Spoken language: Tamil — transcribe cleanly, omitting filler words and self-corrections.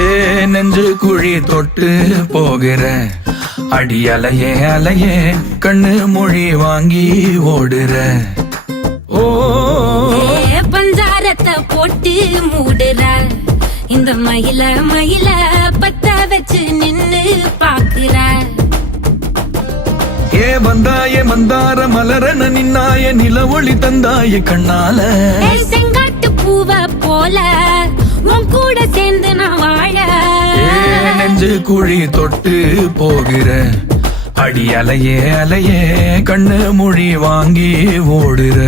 ஏ நெஞ்சு குழி தொட்டு போகிற அடி அலையே அலையே கண்ணு மொழி வாங்கி ஓடுற. ஓ பஞ்சாரத்தை போட்டு மூடுற இந்த மயில மயில பத்த வச்சு நின்னு பாக்குற. ஏ வந்தாய மந்தார மலரன நின்னாய நில ஒளி தந்தாய கண்ணால. செங்காட்டு பூவ போல உன் கூட சேர்ந்து நான் வாழ. நெஞ்சு குழி தொட்டு போகிற அடி அலையே அலையே கண்ணு மொழி வாங்கி ஓடுற.